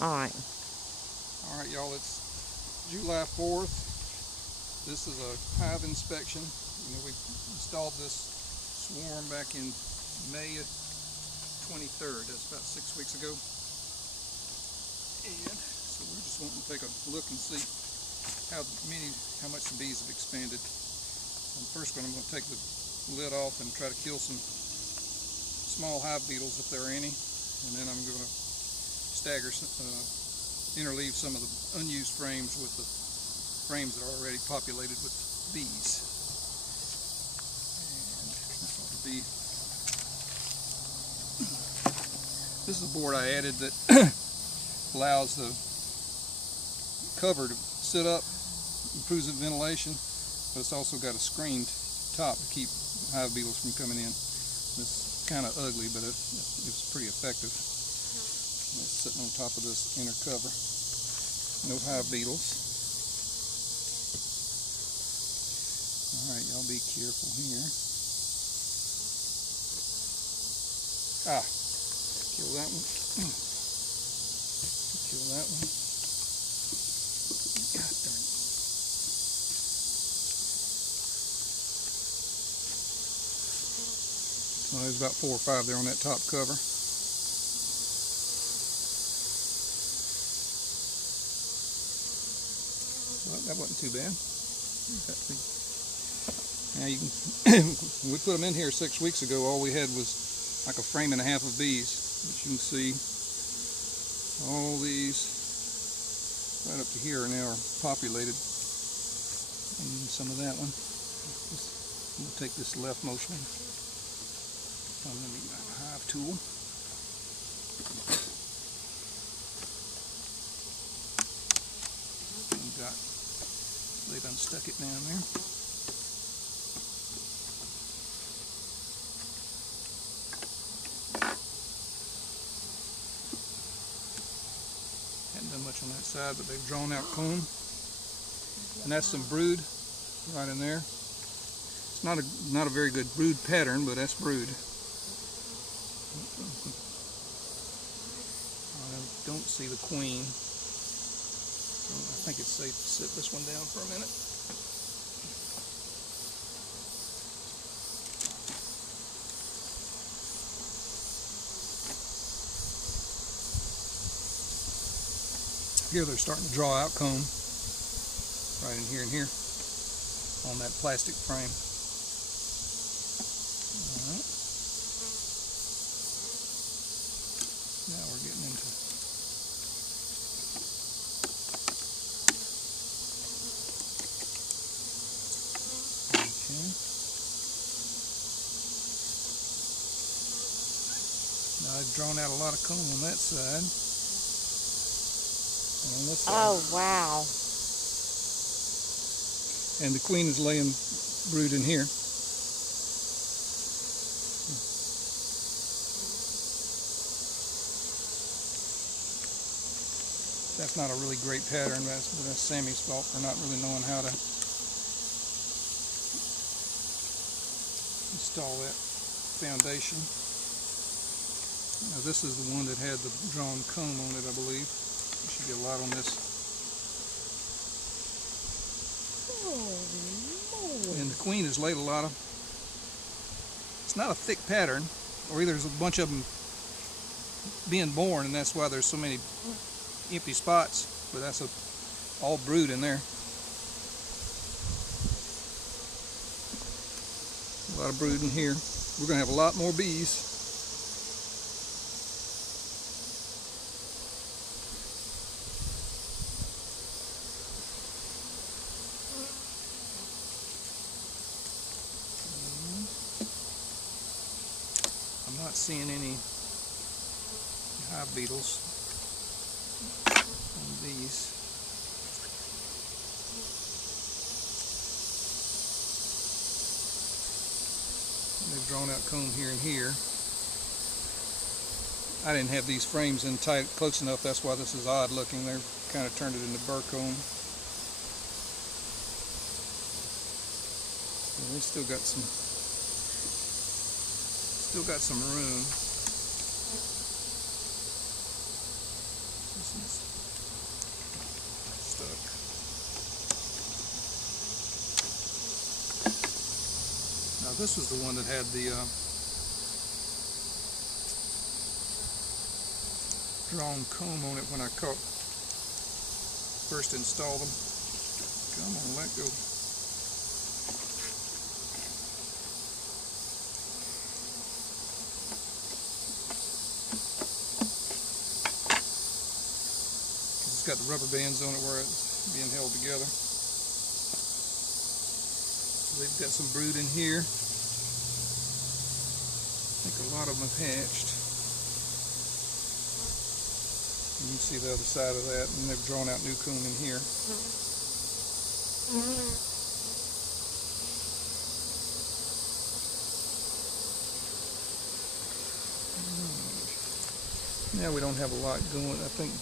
Alright. Alright, y'all, it's July 4th. This is a hive inspection. We installed this swarm back in May 23rd. That's about 6 weeks ago. And so we're just wanting to take a look and see how much the bees have expanded. And first one, I'm going to take the lid off and try to kill some small hive beetles if there are any. And then I'm going to interleave some of the unused frames with the frames that are already populated with bees. And this ought to be, this is a board I added that allows the cover to sit up, improves the ventilation, but it's also got a screened top to keep hive beetles from coming in. It's kind of ugly, but it's pretty effective. It's sitting on top of this inner cover. No hive beetles. Alright, y'all be careful here. Kill that one. Kill that one. God darn it. Well, there's about 4 or 5 there on that top cover. Well, that wasn't too bad. Now you can when we put them in here 6 weeks ago, all we had was like a frame and a half of bees. But you can see all these right up to here now are populated. And some of that one. I'm going to take this leftmost one. I'm going to need my hive tool. They've unstuck it down there. Hadn't done much on that side, but they've drawn out comb. And that's some brood right in there. It's not a very good brood pattern, but that's brood. I don't see the queen. I think it's safe to sit this one down for a minute. Here they're starting to draw out comb right in here and here on that plastic frame. All right. Now we're getting into Now I've drawn out a lot of comb on that side. And on this side. Oh, wow. And the queen is laying brood in here. That's not a really great pattern, but that's Sammy's fault for not really knowing how to install that foundation. Now this is the one that had the drawn comb on it, I believe. There should be a lot on this. Oh, and the queen has laid a lot of, it's not a thick pattern, or either there's a bunch of them being born and that's why there's so many empty spots, but that's all brood in there. A lot of brood in here. We're going to have a lot more bees. I'm not seeing any hive beetles on these. They've drawn out comb here and here. I didn't have these frames in tight close enough, that's why this is odd looking. They've kind of turned it into burr comb. So they still got some room. This is stuck. Now this was the one that had the drawn comb on it when I first installed them. Come on, let go. It's got the rubber bands on it where it's being held together. So they've got some brood in here. I think a lot of them have hatched. You can see the other side of that, and they've drawn out new comb in here. Now we don't have a lot going. I think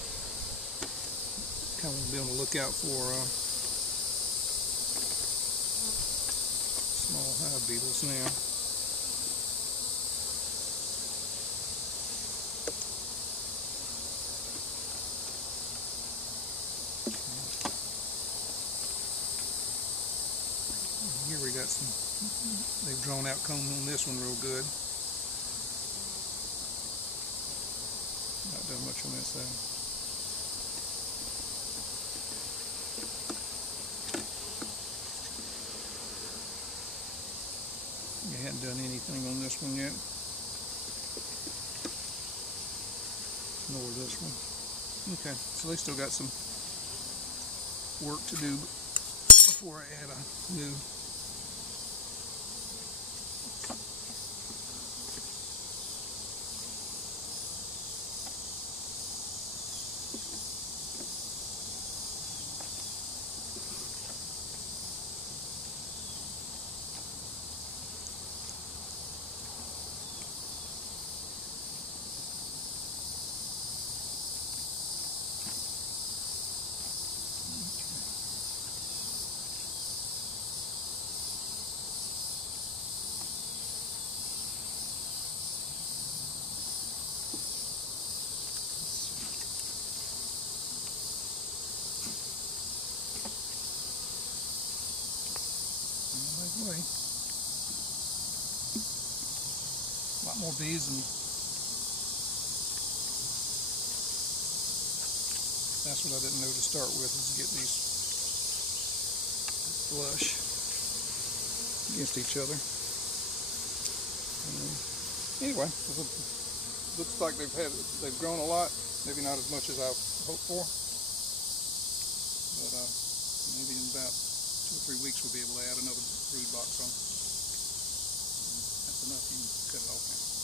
kind of be on the lookout for small hive beetles now. Here we got some, they've drawn out comb on this one real good. Not done much on this side. You hadn't done anything on this one yet. Nor this one. Okay, so they still got some work to do before I add a new. Way. A lot more bees, and that's what I didn't know to start with, is to get these flush against each other. Anyway, looks like they've grown a lot. Maybe not as much as I hoped for, but maybe in about 2 or 3 weeks we'll be able to add another brood box on. That's enough. You can cut it off now.